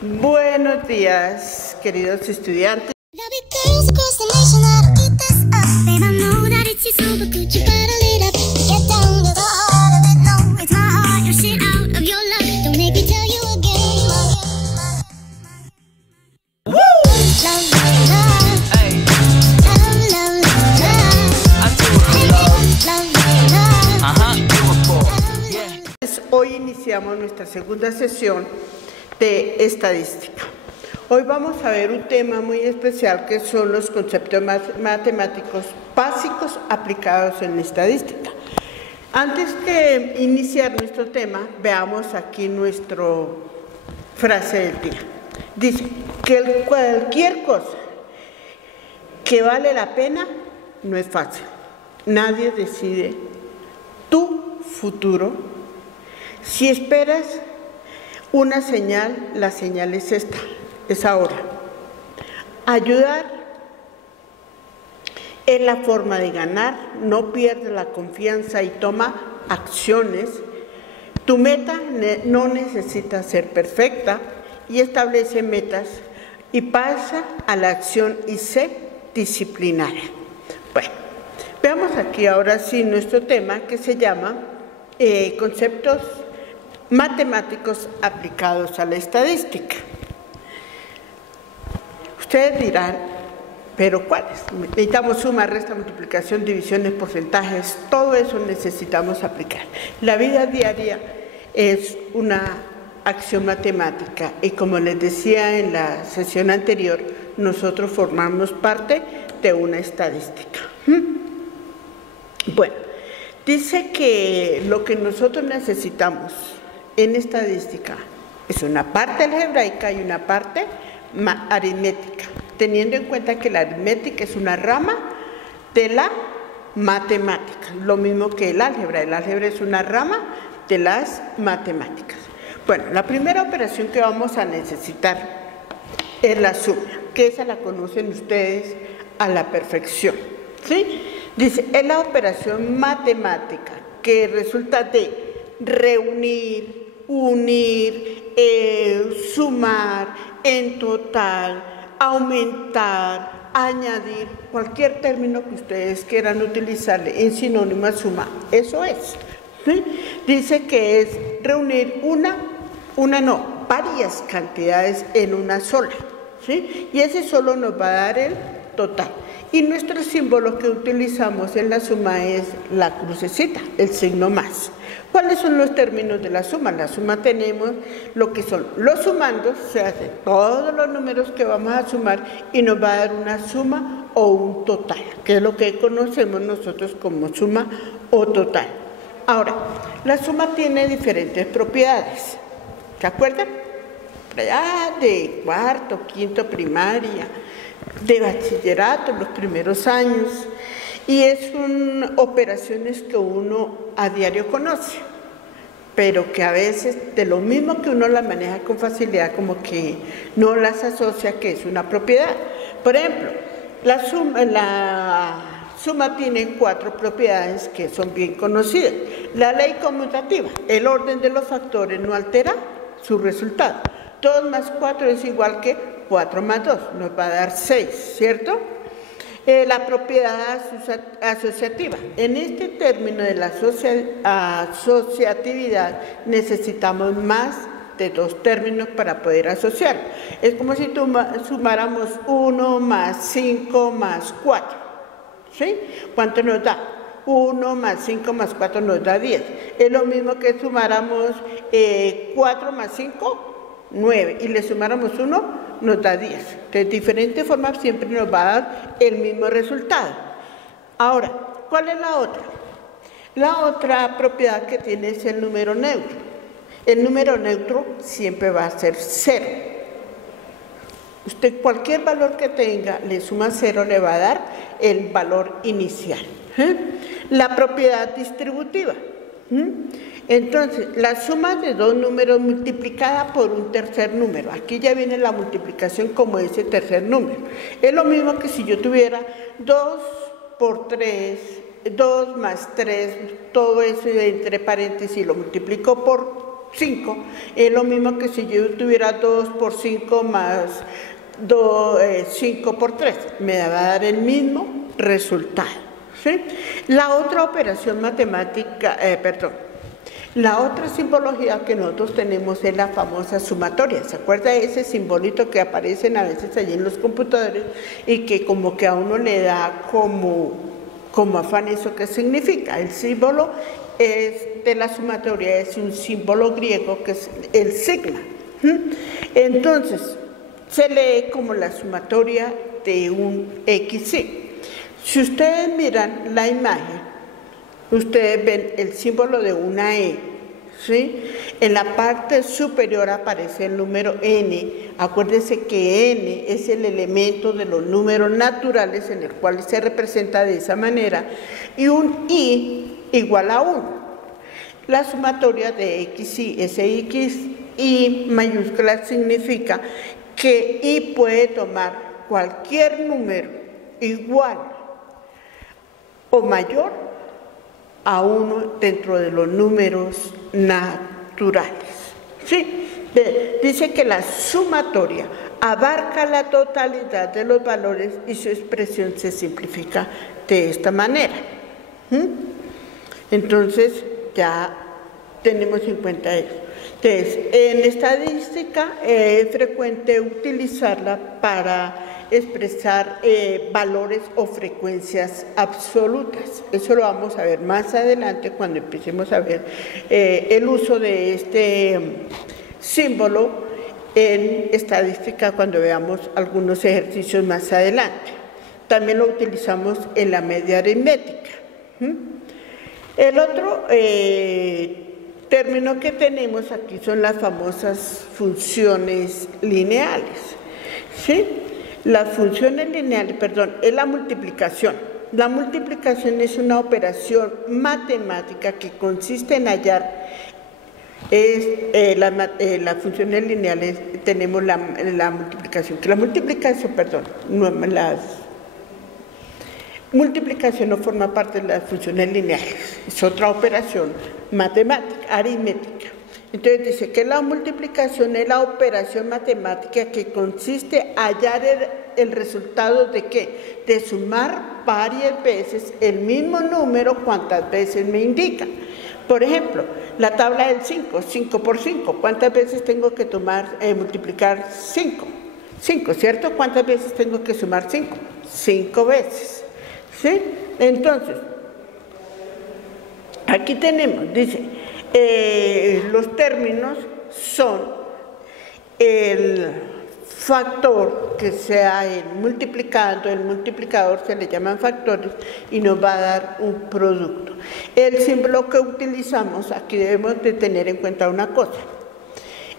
Buenos días, queridos estudiantes. Hoy iniciamos nuestra segunda sesión de estadística. Hoy vamos a ver un tema muy especial que son los conceptos matemáticos básicos aplicados en la estadística. Antes de iniciar nuestro tema, veamos aquí nuestra frase del día. Dice que cualquier cosa que vale la pena no es fácil. Nadie decide tu futuro. Si esperas una señal, la señal es esta, es ahora. Ayudar es la forma de ganar, no pierdes la confianza y toma acciones. Tu meta no necesita ser perfecta y establece metas y pasa a la acción y sé disciplinaria. Bueno, veamos aquí ahora sí nuestro tema que se llama conceptos matemáticos aplicados a la estadística. Ustedes dirán, ¿pero cuáles? Necesitamos suma, resta, multiplicación, divisiones, porcentajes, todo eso necesitamos aplicar. La vida diaria es una acción matemática y como les decía en la sesión anterior, nosotros formamos parte de una estadística. Bueno, dice que lo que nosotros necesitamos en estadística es una parte algebraica y una parte aritmética, teniendo en cuenta que la aritmética es una rama de la matemática, lo mismo que el álgebra es una rama de las matemáticas. Bueno, la primera operación que vamos a necesitar es la suma, que esa la conocen ustedes a la perfección, ¿sí? Dice, es la operación matemática que resulta de reunir, unir, sumar, en total, aumentar, añadir, cualquier término que ustedes quieran utilizarle en sinónimo a suma, eso es. ¿Sí? Dice que es reunir varias cantidades en una sola, ¿sí? Y ese solo nos va a dar el total. Y nuestro símbolo que utilizamos en la suma es la crucecita, el signo más. ¿Cuáles son los términos de la suma? La suma tenemos lo que son los sumandos, se hacen todos los números que vamos a sumar y nos va a dar una suma o un total, que es lo que conocemos nosotros como suma o total. Ahora, la suma tiene diferentes propiedades, ¿se acuerdan? De cuarto, quinto primaria, de bachillerato, los primeros años, y son operaciones que uno a diario conoce, pero que a veces de lo mismo que uno las maneja con facilidad, como que no las asocia que es una propiedad. Por ejemplo, la suma tiene 4 propiedades que son bien conocidas. La ley conmutativa, el orden de los factores no altera su resultado. 2 más 4 es igual que 4 más 2, nos va a dar 6, ¿cierto? La propiedad asociativa. En este término de la asociatividad necesitamos más de 2 términos para poder asociar. Es como si sumáramos 1 más 5 más 4, ¿sí? ¿Cuánto nos da? 1 más 5 más 4 nos da 10. Es lo mismo que sumáramos 4 más 5, 9, y le sumáramos 1, nos da 10. De diferentes formas siempre nos va a dar el mismo resultado. Ahora, ¿cuál es la otra? La otra propiedad que tiene es el número neutro. El número neutro siempre va a ser 0. Usted cualquier valor que tenga, le suma 0, le va a dar el valor inicial. La propiedad distributiva. Entonces, la suma de 2 números multiplicada por un tercer número. Aquí ya viene la multiplicación como ese tercer número. Es lo mismo que si yo tuviera 2 por 3, 2 más 3, todo eso entre paréntesis lo multiplico por 5, es lo mismo que si yo tuviera 2 por 5 más 5 por 3, me va a dar el mismo resultado, ¿sí? La otra operación matemática, la otra simbología que nosotros tenemos es la famosa sumatoria. ¿Se acuerda de ese simbolito que aparecen a veces allí en los computadores y que como que a uno le da como afán eso que significa? El símbolo de la sumatoria es un símbolo griego que es el sigma. Entonces, se lee como la sumatoria de un XY. Si ustedes miran la imagen, ustedes ven el símbolo de una E, ¿sí? En la parte superior aparece el número n. Acuérdense que n es el elemento de los números naturales en el cual se representa de esa manera, y un i igual a 1. La sumatoria de XY, ese XY mayúscula significa que i puede tomar cualquier número igual o mayor a 1 dentro de los números naturales, ¿sí? Dice que la sumatoria abarca la totalidad de los valores y su expresión se simplifica de esta manera. Entonces, ya tenemos en cuenta eso. Entonces, en estadística es frecuente utilizarla para expresar valores o frecuencias absolutas. Eso lo vamos a ver más adelante cuando empecemos a ver el uso de este símbolo en estadística, cuando veamos algunos ejercicios más adelante. También lo utilizamos en la media aritmética. El otro término que tenemos aquí son las famosas funciones lineales, ¿sí? Las funciones lineales, es la multiplicación. La multiplicación es una operación matemática que consiste en hallar, las funciones lineales tenemos la multiplicación, la multiplicación no forma parte de las funciones lineales, es otra operación matemática, aritmética. Entonces dice que la multiplicación es la operación matemática que consiste en hallar el resultado de ¿qué? De sumar varias veces el mismo número cuantas veces me indica. Por ejemplo, la tabla del 5, 5 por 5, ¿cuántas veces tengo que multiplicar 5? 5, ¿cierto? ¿Cuántas veces tengo que sumar 5? 5 veces, ¿sí? Entonces, aquí tenemos, dice, los términos son el factor que sea el multiplicador se le llaman factores y nos va a dar un producto. El símbolo que utilizamos, aquí debemos de tener en cuenta una cosa,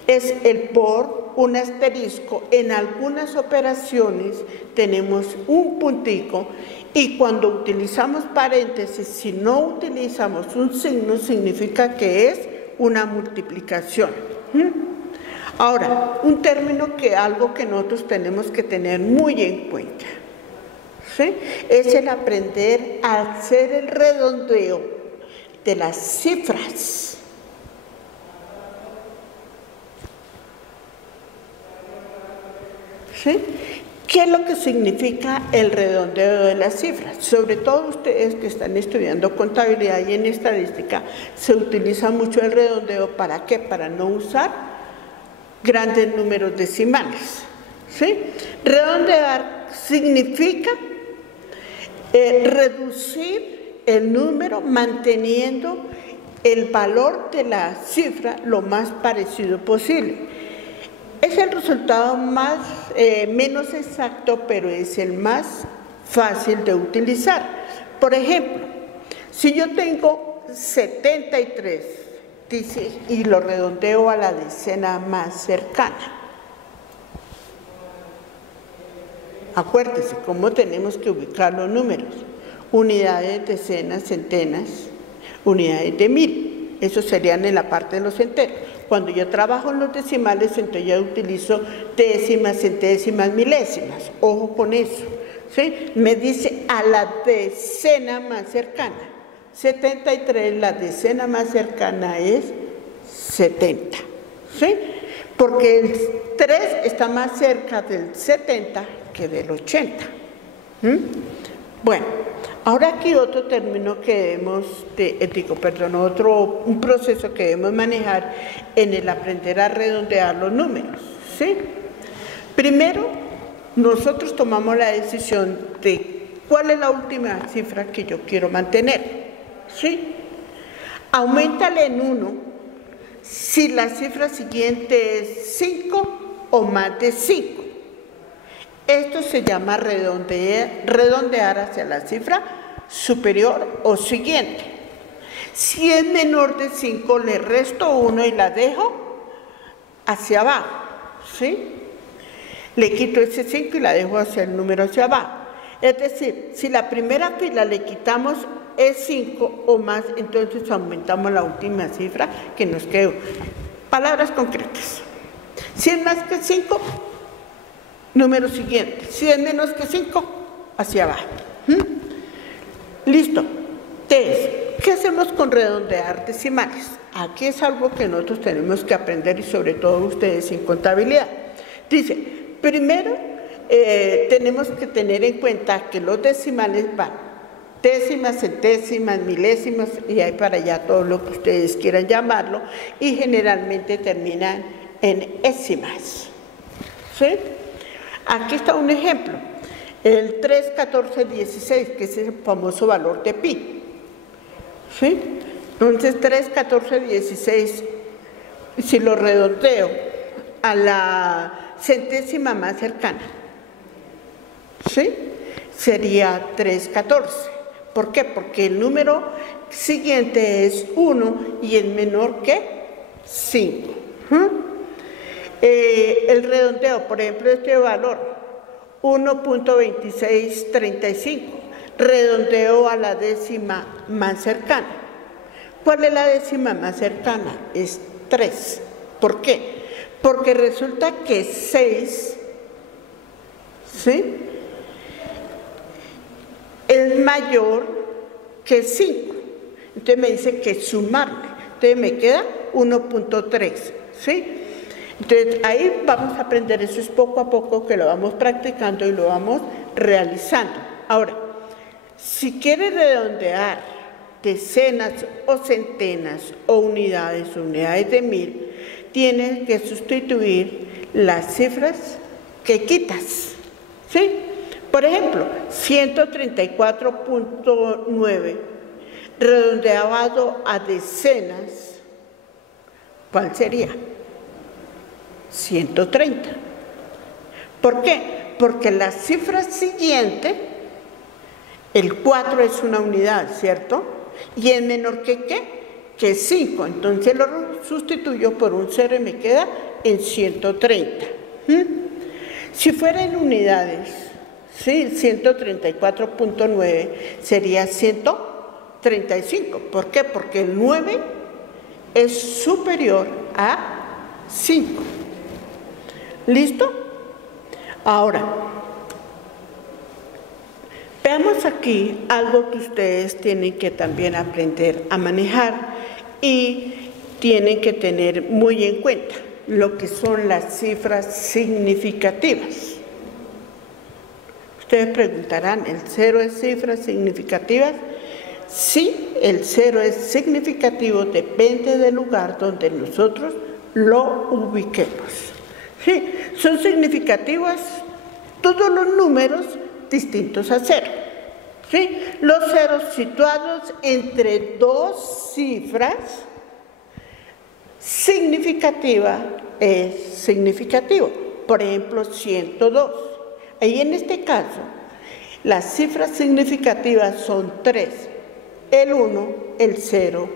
es el por, un asterisco. En algunas operaciones tenemos un puntico y cuando utilizamos paréntesis, si no utilizamos un signo, significa que es una multiplicación. Ahora, un término algo que nosotros tenemos que tener muy en cuenta, ¿sí? Es el aprender a hacer el redondeo de las cifras. ¿Sí? ¿Qué es lo que significa el redondeo de las cifras? Sobre todo ustedes que están estudiando contabilidad y en estadística, se utiliza mucho el redondeo. ¿Para qué? Para no usar grandes números decimales, ¿sí? Redondear significa reducir el número manteniendo el valor de la cifra lo más parecido posible. Es el resultado menos exacto, pero es el más fácil de utilizar. Por ejemplo, si yo tengo 73, dice, y lo redondeo a la decena más cercana. Acuérdense cómo tenemos que ubicar los números. Unidades, decenas, centenas, unidades de 1000. Eso serían en la parte de los enteros. Cuando yo trabajo en los decimales, entonces yo utilizo décimas, centésimas, milésimas. Ojo con eso, ¿sí? Me dice a la decena más cercana. 73, la decena más cercana es 70, ¿sí? Porque el 3 está más cerca del 70 que del 80. Bueno, ahora aquí otro término que debemos, un proceso que debemos manejar en el aprender a redondear los números, ¿sí? Primero, nosotros tomamos la decisión de cuál es la última cifra que yo quiero mantener, ¿sí? Auméntale en 1 si la cifra siguiente es 5 o más de 5. Esto se llama redondear hacia la cifra superior o siguiente. Si es menor de 5, le resto 1 y la dejo hacia abajo, ¿sí? Le quito ese 5 y la dejo hacia el número hacia abajo. Es decir, si la primera fila le quitamos es 5 o más, entonces aumentamos la última cifra que nos quedó. Palabras concretas. Si es más que 5, número siguiente. Si es menos que 5, hacia abajo. Listo. Entonces, ¿qué hacemos con redondear decimales? Aquí es algo que nosotros tenemos que aprender y sobre todo ustedes en contabilidad. Dice, primero tenemos que tener en cuenta que los decimales van décimas, centésimas, milésimas y ahí para allá todo lo que ustedes quieran llamarlo y generalmente terminan en écimas. ¿Sí? Aquí está un ejemplo, el 3, 14, 16, que es el famoso valor de pi. ¿Sí? Entonces 3, 14, 16, si lo redondeo a la centésima más cercana, ¿sí? Sería 3, 14. ¿Por qué? Porque el número siguiente es 1 y es menor que 5. El redondeo, por ejemplo, este valor, 1.2635, redondeo a la décima más cercana. ¿Cuál es la décima más cercana? Es 3. ¿Por qué? Porque resulta que 6, ¿sí?, es mayor que 5. Entonces me dice que sumarle. Entonces me queda 1.3, ¿sí? Entonces ahí vamos a aprender, eso es poco a poco que lo vamos practicando y lo vamos realizando. Ahora, si quieres redondear decenas o centenas o unidades de 1000, tienes que sustituir las cifras que quitas, ¿sí? Por ejemplo, 134.9 redondeado a decenas, ¿cuál sería? 130. ¿Por qué? Porque la cifra siguiente, el 4 es una unidad, ¿cierto? Y es menor que ¿qué? Que 5. Entonces lo sustituyo por un 0 y me queda en 130. Si fuera en unidades, ¿sí? 134.9 sería 135. ¿Por qué? Porque el 9 es superior a 5. ¿Listo? Ahora, veamos aquí algo que ustedes tienen que también aprender a manejar y tienen que tener muy en cuenta lo que son las cifras significativas. Ustedes preguntarán, ¿el 0 es cifra significativa? Sí, el 0 es significativo, depende del lugar donde nosotros lo ubiquemos. Sí, son significativos todos los números distintos a 0. ¿Sí? Los ceros situados entre dos cifras significativa es significativo. Por ejemplo, 102. Ahí en este caso, las cifras significativas son 3, el 1, el 0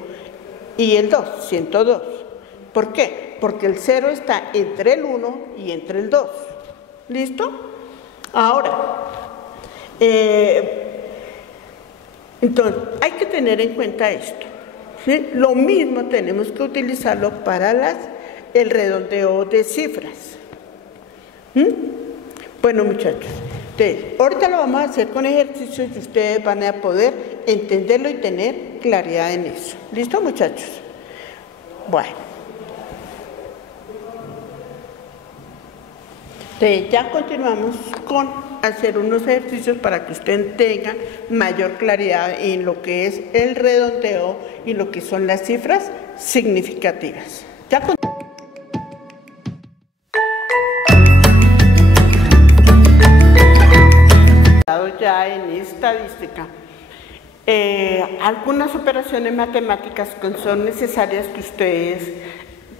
y el 2, 102. ¿Por qué? Porque el 0 está entre el 1 y entre el 2. ¿Listo? Ahora, entonces, hay que tener en cuenta esto, ¿sí? Lo mismo tenemos que utilizarlo para el redondeo de cifras. Bueno, muchachos, entonces, ahorita lo vamos a hacer con ejercicios y ustedes van a poder entenderlo y tener claridad en eso. ¿Listo, muchachos? Bueno. Entonces ya continuamos con hacer unos ejercicios para que usted tenga mayor claridad en lo que es el redondeo y lo que son las cifras significativas. Ya en estadística, algunas operaciones matemáticas que son necesarias que ustedes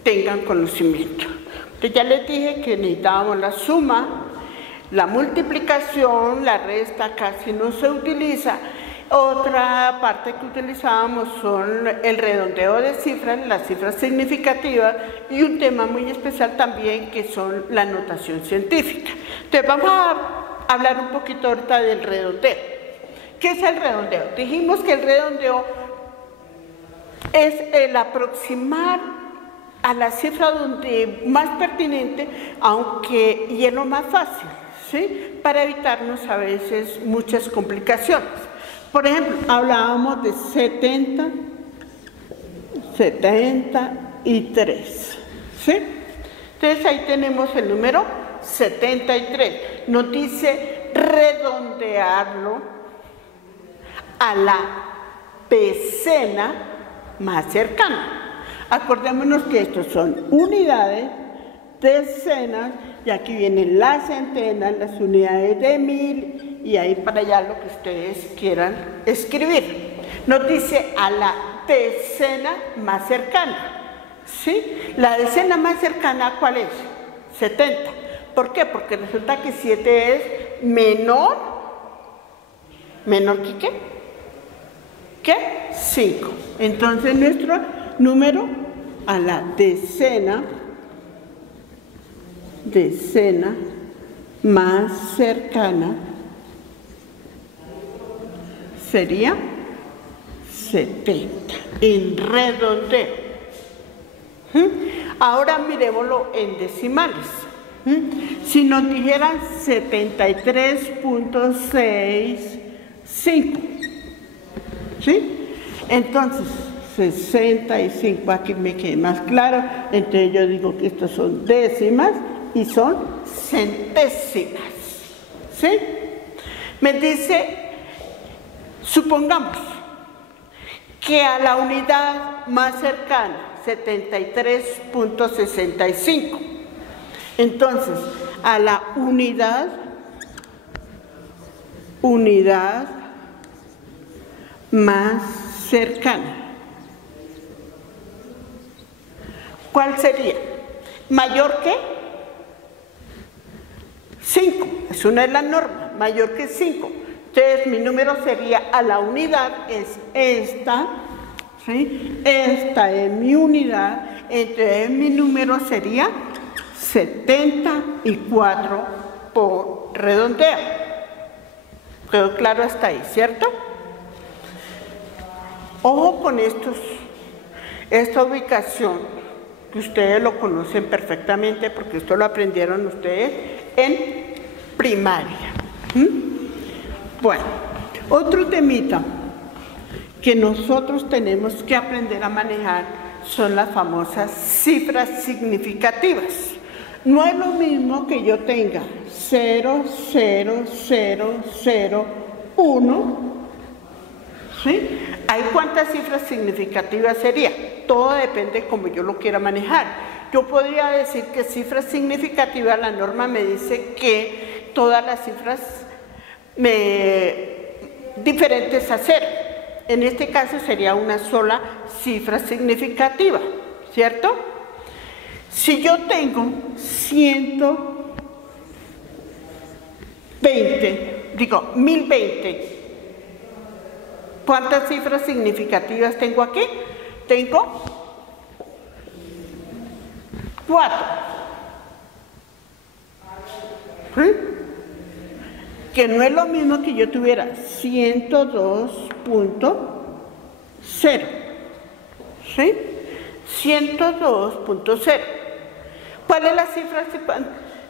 tengan conocimiento. Entonces ya les dije que necesitábamos la suma, la multiplicación, la resta casi no se utiliza. Otra parte que utilizábamos son el redondeo de cifras, las cifras significativas, y un tema muy especial también que son la notación científica. Entonces vamos a hablar un poquito ahorita del redondeo. ¿Qué es el redondeo? Dijimos que el redondeo es el aproximar a la cifra donde más pertinente, aunque y es lo más fácil, ¿sí? Para evitarnos a veces muchas complicaciones. Por ejemplo, hablábamos de 73, ¿sí? Entonces ahí tenemos el número 73. Nos dice redondearlo a la decena más cercana. Acordémonos que estos son unidades, decenas, y aquí vienen las centenas, las unidades de 1000, y ahí para allá lo que ustedes quieran escribir. Nos dice a la decena más cercana, ¿sí? La decena más cercana, ¿cuál es? 70. ¿Por qué? Porque resulta que 7 es menor que ¿qué? ¿Qué? 5. Entonces nuestro número a la decena más cercana sería 70 en redondeo. Ahora miremoslo en decimales. Si nos dijeran 73.65, ¿sí? Entonces 65, aquí me quede más claro, entonces yo digo que estos son décimas y son centésimas, ¿sí? Me dice, supongamos que a la unidad más cercana, 73.65, entonces a la unidad más cercana, ¿cuál sería? ¿Mayor que 5? Es una de las normas, mayor que 5. Entonces mi número sería a la unidad, es esta, ¿sí? Esta es mi unidad, entonces mi número sería 74 por redondeo. ¿Quedó claro hasta ahí, cierto? Ojo con esta ubicación, que ustedes lo conocen perfectamente porque esto lo aprendieron ustedes en primaria. Bueno, otro temita que nosotros tenemos que aprender a manejar son las famosas cifras significativas. No es lo mismo que yo tenga 0, 0, 0, 0, 1, ¿sí? ¿Hay cuántas cifras significativas sería? Todo depende de cómo yo lo quiera manejar. Yo podría decir que cifras significativas, la norma me dice que todas las cifras diferentes a 0. En este caso sería una sola cifra significativa, ¿cierto? Si yo tengo 1020, ¿cuántas cifras significativas tengo aquí? Tengo 4. ¿Sí? Que no es lo mismo que yo tuviera 102.0. ¿Sí? 102.0. ¿Cuál es la cifra?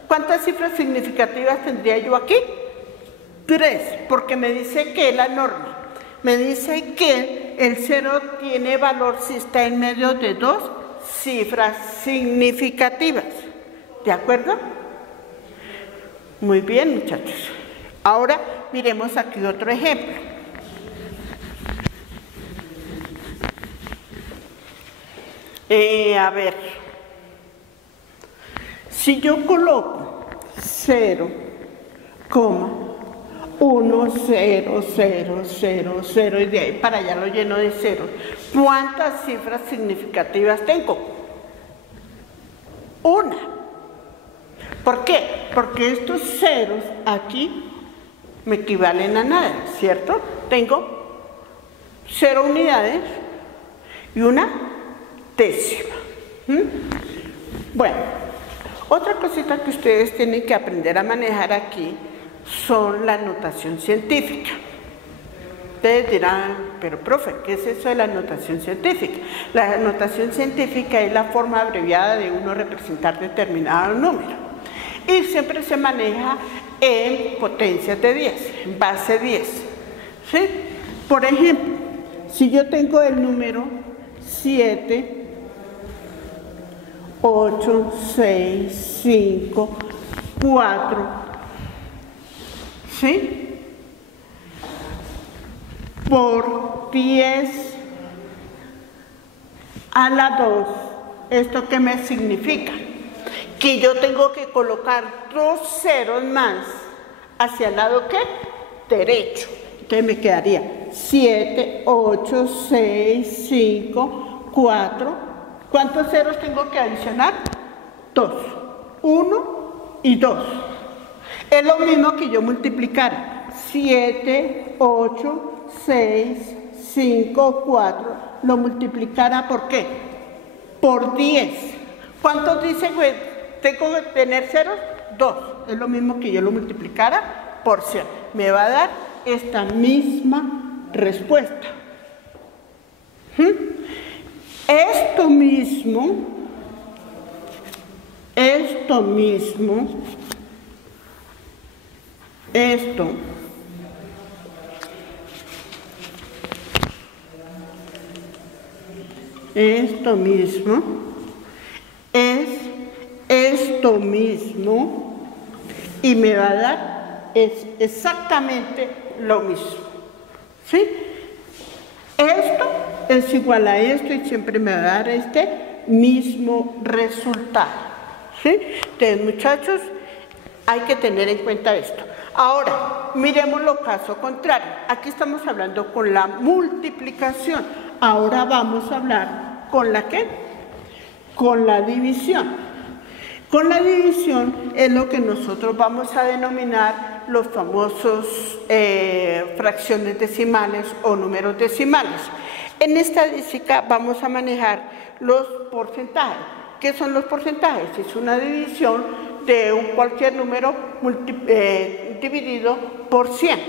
¿Cuántas cifras significativas tendría yo aquí? 3, porque me dice que la norma me dice que el 0 tiene valor si está en medio de 2 cifras significativas. ¿De acuerdo? Muy bien, muchachos. Ahora miremos aquí otro ejemplo. A ver, si yo coloco 0,1000 y de ahí para allá lo lleno de ceros, ¿cuántas cifras significativas tengo? Una. ¿Por qué? Porque estos ceros aquí me equivalen a nada, ¿cierto? Tengo 0 unidades y una décima. Bueno, otra cosita que ustedes tienen que aprender a manejar aquí son la notación científica. Ustedes dirán, pero profe, ¿qué es eso de la notación científica? La notación científica es la forma abreviada de uno representar determinado número. Y siempre se maneja en potencias de 10, en base 10. ¿Sí? Por ejemplo, si yo tengo el número 7, 8, 6, 5, 4, ¿sí? Por 10 a la 2, ¿esto qué me significa? Que yo tengo que colocar 2 ceros más hacia el lado, ¿qué? Derecho. Entonces me quedaría 7, 8, 6, 5, 4. ¿Cuántos ceros tengo que adicionar? 2. 1 y 2. Es lo mismo que yo multiplicara 7, 8, 6, 5, 4. Lo multiplicara ¿por qué? Por 10. ¿Cuántos dicen, güey? ¿Tengo que tener ceros? 2. Es lo mismo que yo lo multiplicara por 100. Me va a dar esta misma respuesta. Esto mismo es esto mismo y me va a dar exactamente lo mismo. ¿Sí? Esto es igual a esto y siempre me va a dar este mismo resultado. ¿Sí? Entonces, muchachos, hay que tener en cuenta esto. Ahora, miremos lo caso contrario. Aquí estamos hablando con la multiplicación. Ahora vamos a hablar con la ¿qué? Con la división. Con la división es lo que nosotros vamos a denominar los famosos fracciones decimales o números decimales. En estadística vamos a manejar los porcentajes. ¿Qué son los porcentajes? Es una división de cualquier número dividido por 100.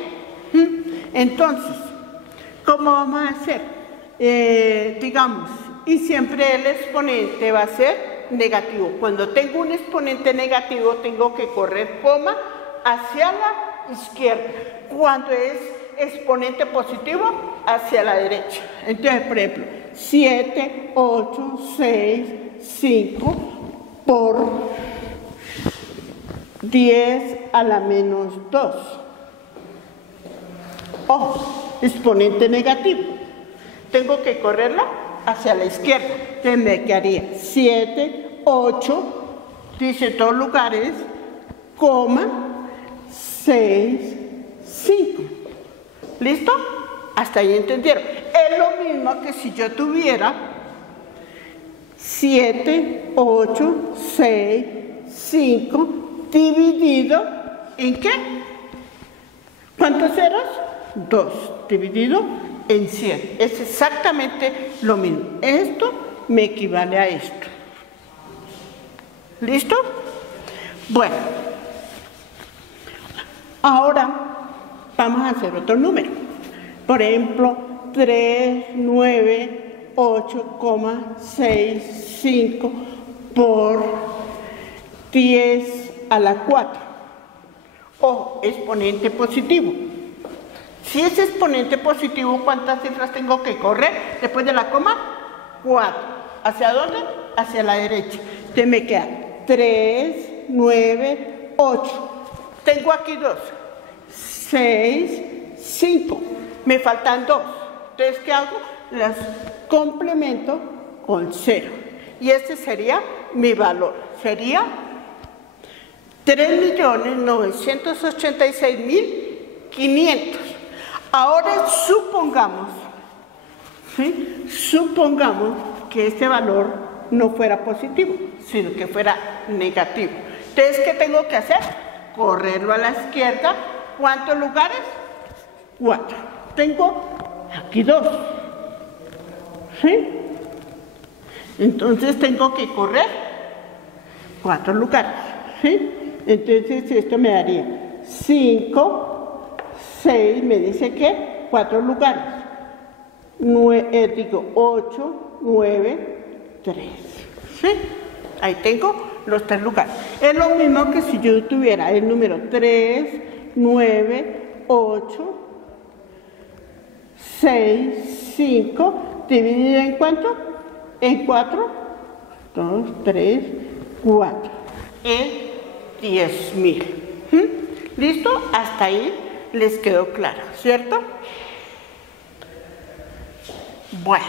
Entonces, ¿cómo vamos a hacer? Digamos, y siempre el exponente va a ser negativo. Cuando tengo un exponente negativo, tengo que correr coma hacia la izquierda. Cuando es exponente positivo, hacia la derecha. Entonces, por ejemplo, 7, 8, 6, 5 por 10 a la menos 2. Ojo, exponente negativo. Tengo que correrla hacia la izquierda. Entonces me quedaría 7, 8, dice en todos lugares, coma, 6, 5. ¿Listo? Hasta ahí entendieron. Es lo mismo que si yo tuviera 7, 8, 6, 5 dividido ¿en qué? ¿Cuántos ceros? 2 dividido en 100. Es exactamente lo mismo. Esto me equivale a esto. ¿Listo? Bueno. Ahora vamos a hacer otro número. Por ejemplo, 3, 9, 8,65 por 10 a la 4. O exponente positivo. Si es exponente positivo, ¿cuántas cifras tengo que correr después de la coma? 4. ¿Hacia dónde? Hacia la derecha. Entonces me queda 3, 9, 8. Tengo aquí 2. 6, 5. Me faltan 2. Entonces, ¿qué hago? Las complemento con 0. Y este sería mi valor. Sería 3.986.500. Ahora supongamos, ¿sí? Supongamos que este valor no fuera positivo, sino que fuera negativo. Entonces, ¿qué tengo que hacer? Correrlo a la izquierda. ¿Cuántos lugares? 4. Tengo aquí 2. ¿Sí? Entonces tengo que correr 4 lugares. ¿Sí? Entonces esto me daría 5, 6, me dice que 4 lugares. 8, 9, 3. ¿Sí? Ahí tengo los 3 lugares. Es lo mismo que si yo tuviera el número 3, 9, 8, 6, 5, dividido en ¿cuánto? En 4, 2, 3, 4. En 10.000. ¿Listo? Hasta ahí les quedó claro, ¿cierto? Bueno.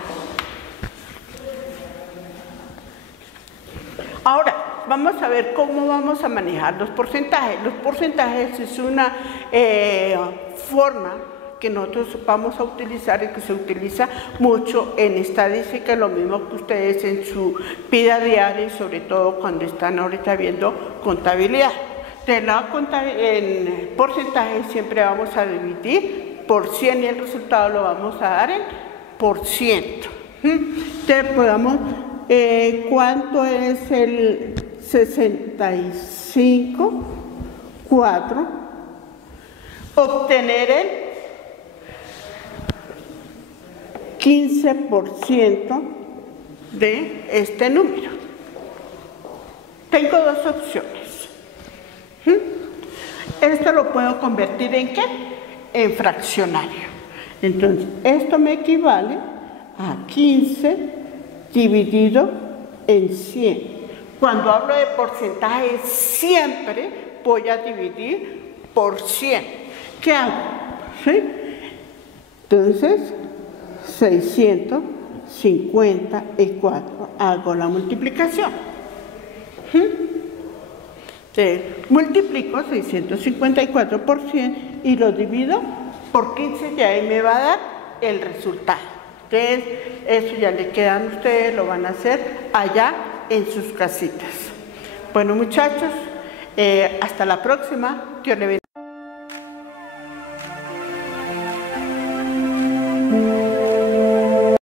Ahora, vamos a ver cómo vamos a manejar los porcentajes. Los porcentajes es una forma que nosotros vamos a utilizar y que se utiliza mucho en estadística, lo mismo que ustedes en su vida diaria y sobre todo cuando están ahorita viendo contabilidad. En porcentaje siempre vamos a dividir por 100 y el resultado lo vamos a dar en por ciento. Entonces podamos, ¿cuánto es el 65? 4. Obtener el 15% de este número. Tengo 2 opciones. Esto lo puedo convertir en ¿qué? En fraccionario. Entonces, esto me equivale a 15 dividido en 100. Cuando hablo de porcentaje, siempre voy a dividir por 100. ¿Qué hago? ¿Sí? Entonces, 654, hago la multiplicación. Entonces, multiplico 654 por 100 y lo divido por 15 y ahí me va a dar el resultado. Entonces, eso ya le quedan a ustedes, lo van a hacer allá en sus casitas. Bueno, muchachos, hasta la próxima. Dios le bendiga.